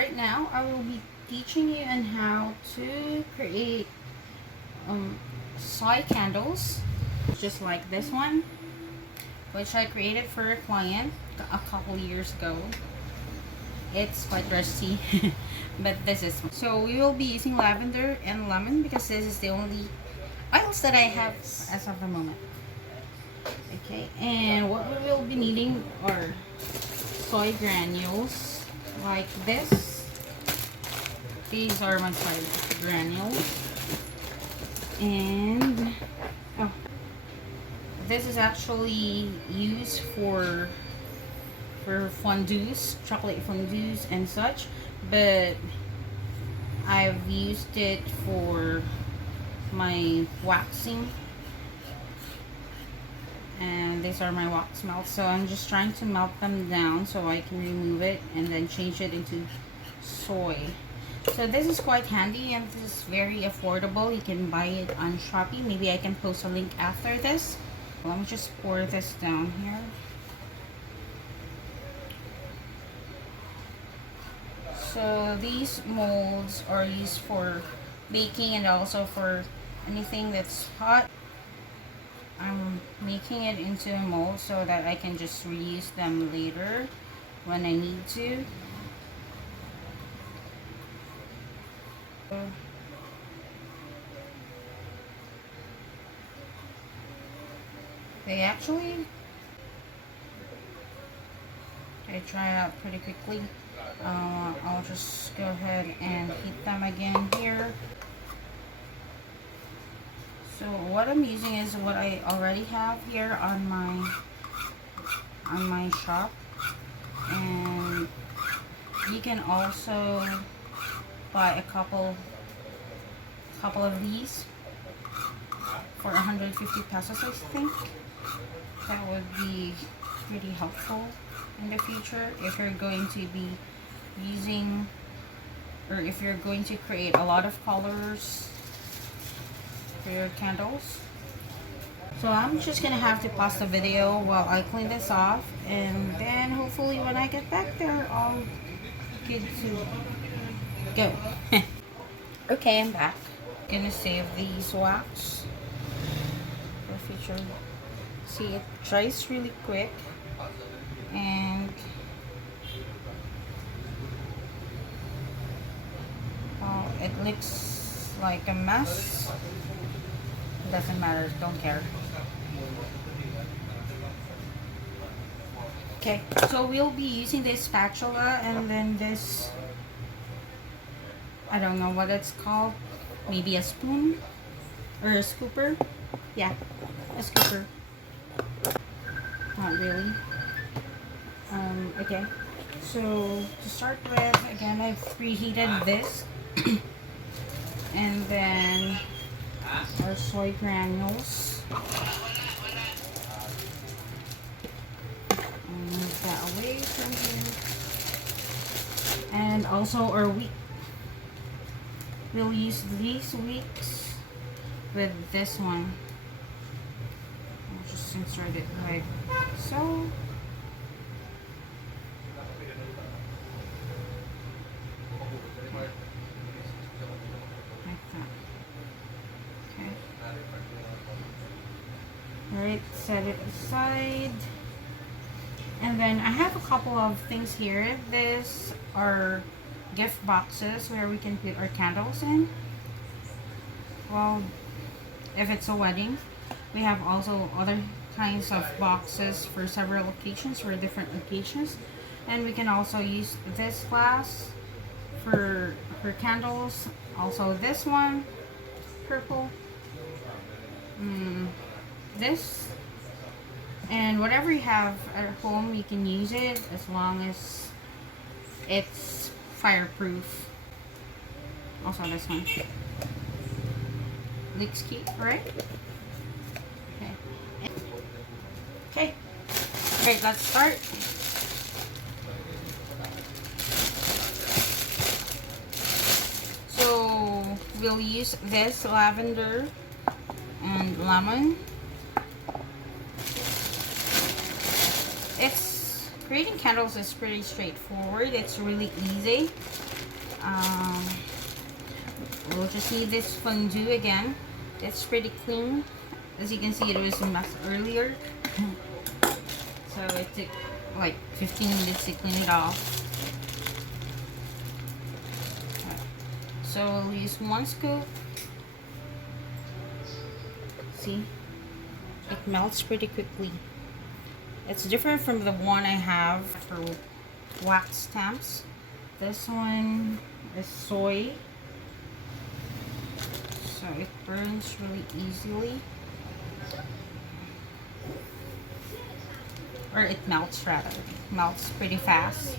right now I will be teaching you on how to create soy candles, just like this one, which I created for a client a couple years ago. It's quite rusty, but this is so we will be using lavender and lemon because this is the only oils that I have as of the moment. Okay, and what we will be needing are soy granules like this. These are my soy granules, and oh, this is actually used for fondues, chocolate fondues and such, but I've used it for my waxing, and these are my wax melts. So I'm just trying to melt them down so I can remove it and then change it into soy. So this is quite handy and this is very affordable. You can buy it on Shopee. Maybe I can post a link after this. Let me just pour this down here. So these molds are used for baking and also for anything that's hot. I'm making it into a mold so that I can just reuse them later when I need to. They actually dry out pretty quickly. I'll just go ahead and heat them again here. So what I'm using is what I already have here on my shop, and you can also buy a couple of these for 150 pesos, I think. That would be pretty helpful in the future if you're going to be using, or if you're going to create a lot of colors for your candles. So I'm just gonna have to pause the video while I clean this off, and then hopefully when I get back there I'll get to go. Okay, I'm back. Gonna save these wax for future. See, it dries really quick, and it looks like a mess. Doesn't matter, don't care. Okay, so we'll be using this spatula and then this, I don't know what it's called, maybe a spoon or a scooper. Yeah, a scooper. Not really. Okay, so to start with, again, I've preheated this and then our soy granules. Move that away from here. And also our wheat. We'll use these wheats with this one. I'll just insert it like so. Alright, set it aside. And then I have a couple of things here. These are gift boxes where we can put our candles in. Well, if it's a wedding. We have also other kinds of boxes for several occasions, for different occasions. And we can also use this glass for candles. Also this one, purple. This, and whatever you have at home, you can use it as long as it's fireproof. Also this one looks cute, right? Okay, great, let's start. So we'll use this lavender and lemon. It's creating candles is pretty straightforward. It's really easy. We'll just need this fondue again. It's pretty clean. As you can see, it was a mess earlier. So it took like 15 minutes to clean it off. So we'll use 1 scoop. See? It melts pretty quickly. It's different from the one I have for wax stamps. This one is soy. So it burns really easily. Or it melts rather. It melts pretty fast.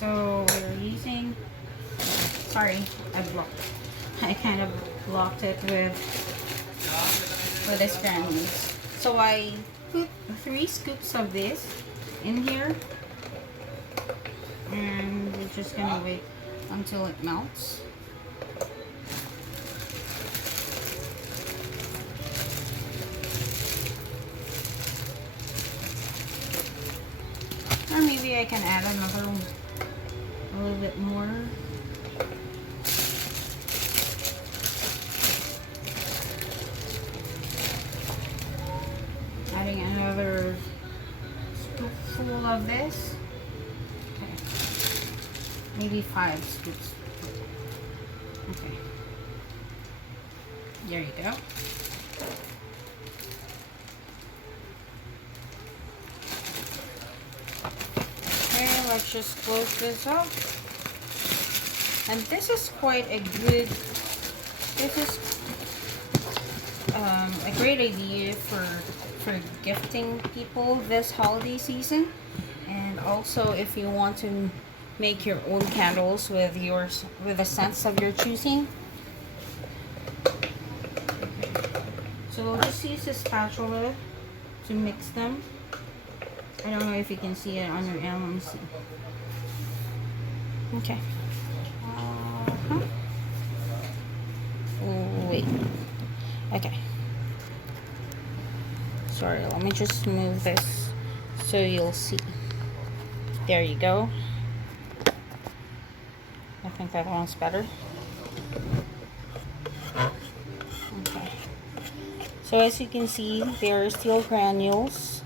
So we're using, sorry, I kind of blocked it with this granules. So I put 3 scoops of this in here. And we're just gonna wait until it melts. Or maybe I can add a little bit more. Adding another scoopful of this. Okay. Maybe 5 scoops. Okay. There you go. Let's just close this up. And this is quite a good, this is a great idea for gifting people this holiday season. And also if you want to make your own candles with the scents of your choosing. So we'll just use a spatula to mix them. I don't know if you can see it on your end. Let me see. Okay. Wait. Okay. Sorry, let me just move this so you'll see. There you go. I think that one's better. Okay. So as you can see, there are still granules.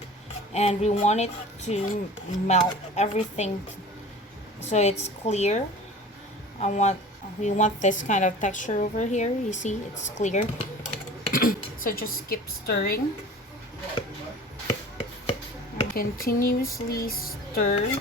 And we want it to melt everything so it's clear. We want this kind of texture over here. You see, it's clear. So just keep stirring and continuously stir.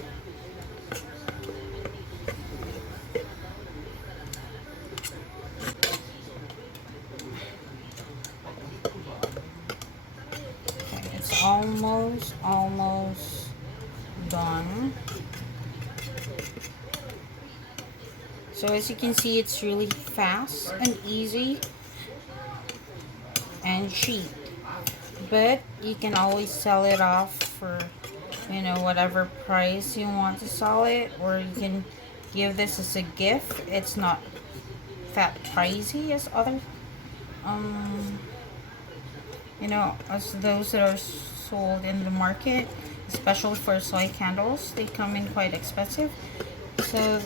Almost done. So as you can see, it's really fast and easy and cheap, but you can always sell it off for, you know, whatever price you want to sell it, or you can give this as a gift. It's not that pricey as other you know, as those that are sold in the market, especially for soy candles. They come in quite expensive. So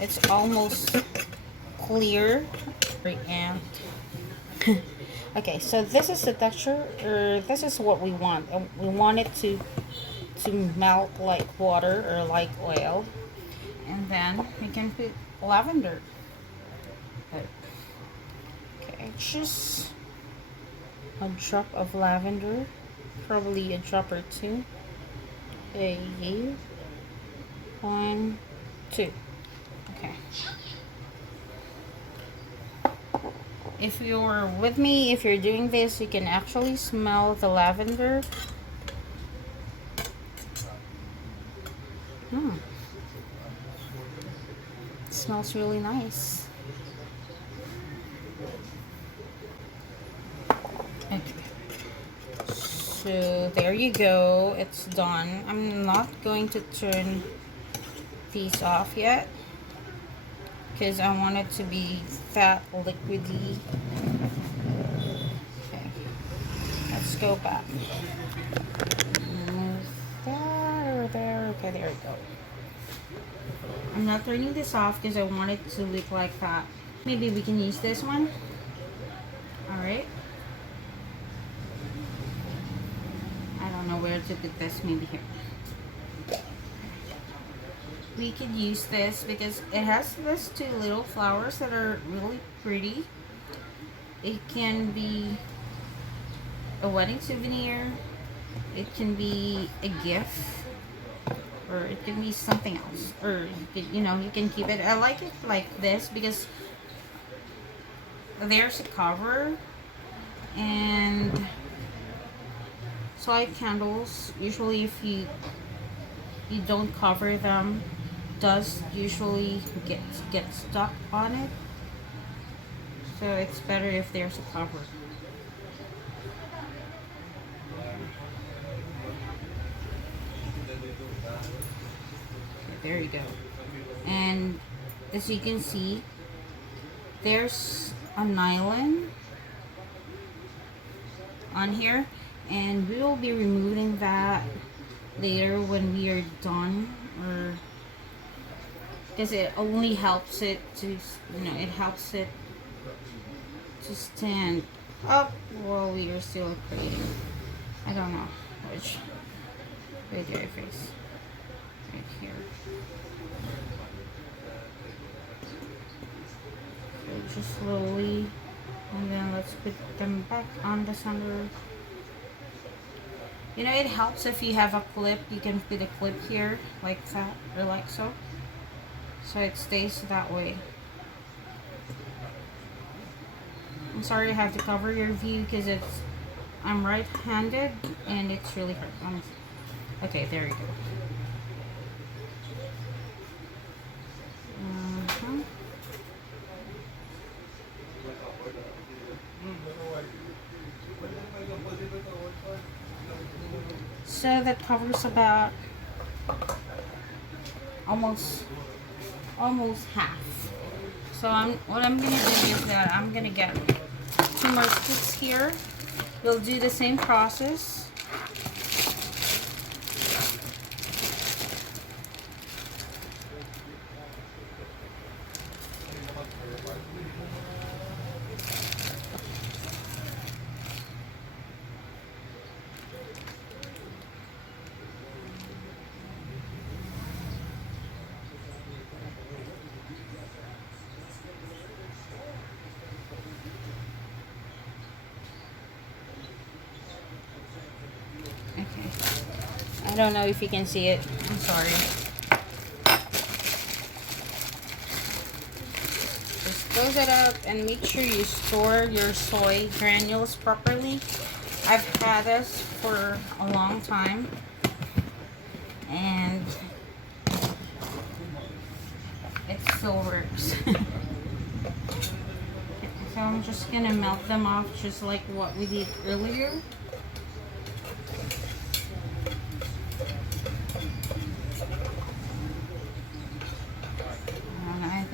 it's almost clear. And okay, so this is the texture, or this is what we want. We want it to melt like water or like oil. And then we can put lavender. Okay, just a drop of lavender, probably a drop or 2. Okay, 1, 2. Okay. If you're with me, if you're doing this, you can actually smell the lavender. It smells really nice. Okay. So there you go, it's done. I'm not going to turn these off yet because I want it to be that liquidy. Okay, let's go back. Move that. there. Okay, there we go. I'm not turning this off because I want it to look like that. Maybe we can use this one. Alright. I don't know where to put this. Maybe here. We could use this because it has these two little flowers that are really pretty. It can be a wedding souvenir. It can be a gift. Or it can be something else. Or, you know, you can keep it. I like it like this because there's a cover. And soy candles, usually if you don't cover them, dust usually get stuck on it. So it's better if there's a cover. There you go. And as you can see, there's a nylon on here, and we will be removing that later when we are done, or because it only helps it to, you know, it helps it to stand up while we are still creating. I don't know which. Wait, your face. Right here. So just slowly, and then let's put them back on the center. You know, it helps if you have a clip. You can put a clip here like that, or like so. So it stays that way. I'm sorry I have to cover your view because I'm right-handed and it's really hard. Okay, there we go. So that covers about almost half. So what I'm gonna do is that I'm gonna get 2 more sticks here. We'll do the same process. I don't know if you can see it. I'm sorry. Just close it up and make sure you store your soy granules properly. I've had this for a long time and it still works. So I'm just gonna melt them off just like what we did earlier.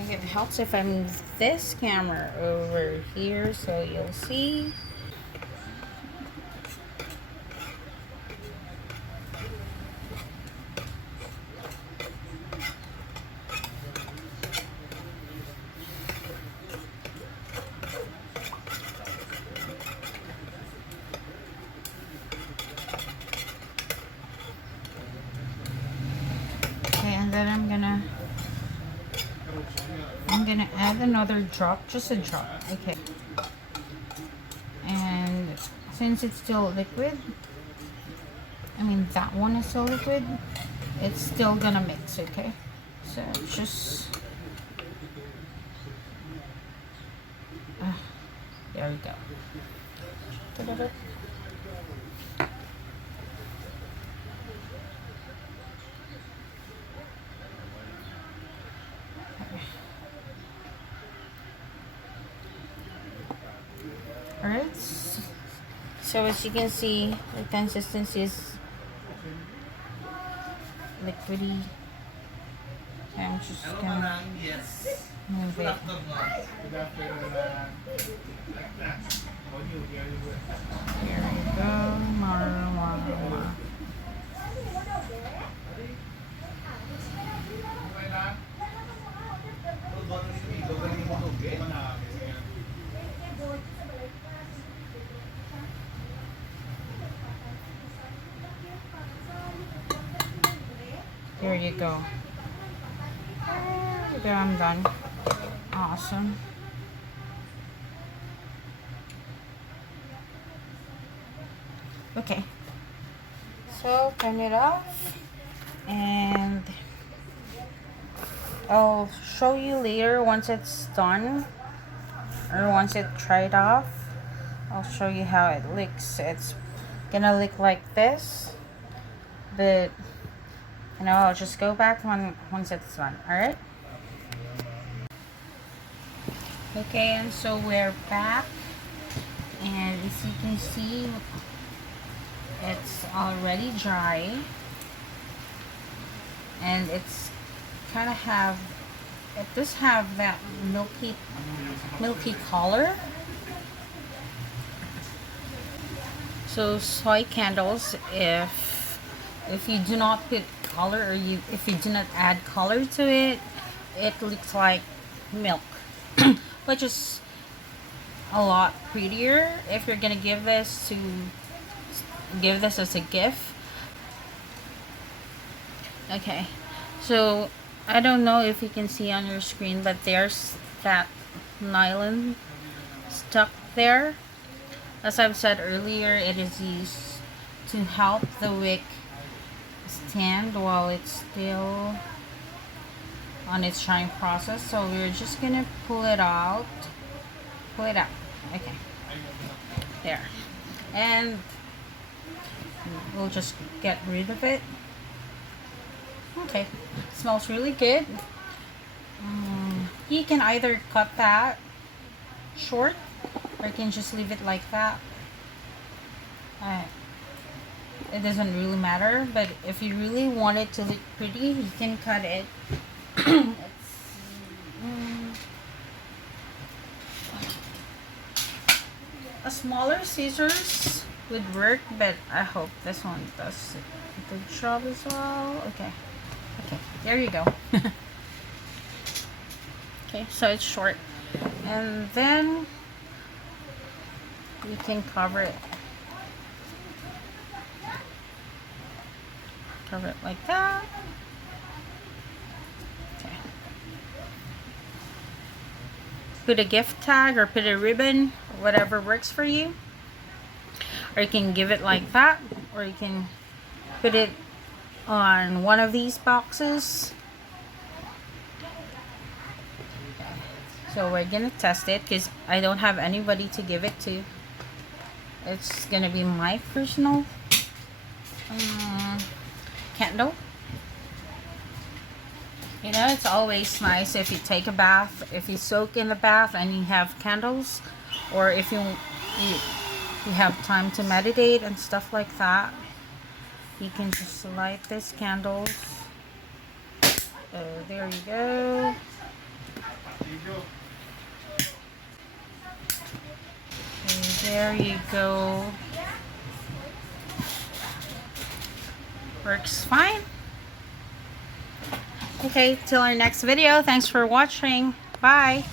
It helps if I move this camera over here so you'll see. Okay, and then I'm gonna add another drop, just a drop, okay. And since it's still liquid, I mean that one is still liquid, it's still gonna mix, okay? So just, there we go. Alright, so as you can see, the consistency is liquidy. So I'm just gonna move it. Here we go. you go. There, I'm done. Awesome. Okay. So turn it off, and I'll show you later once it's done, or once it dried off. I'll show you how it looks. It's gonna look like this, but you know, I'll just go back once it's done. All right. Okay, and so we're back, and as you can see, it's already dry, and it's kind of it does have that milky color. So soy candles, if you do not put color, or if you do not add color to it, it looks like milk, which is a lot prettier if you're gonna give this as a gift. Okay, so I don't know if you can see on your screen, but there's that nylon stuck there. As I've said earlier, it is used to help the wick stand while it's still on its drying process. So we're just gonna pull it out. Okay, there, and we'll just get rid of it. Okay, smells really good. You can either cut that short, or you can just leave it like that. It doesn't really matter, but if you really want it to look pretty, you can cut it. A smaller scissors would work, but I hope this one does a good job as well. Okay, there you go. Okay, so it's short, and then you can cover it like that. Okay, put a gift tag or put a ribbon, whatever works for you, or you can give it like that, or you can put it on one of these boxes. So we're gonna test it because I don't have anybody to give it to. It's gonna be my personal candle. You know, it's always nice if you take a bath, if you soak in the bath and you have candles, or if you have time to meditate and stuff like that. You can just light these candles. There you go. There you go. Works fine. Okay, till our next video. Thanks for watching. Bye.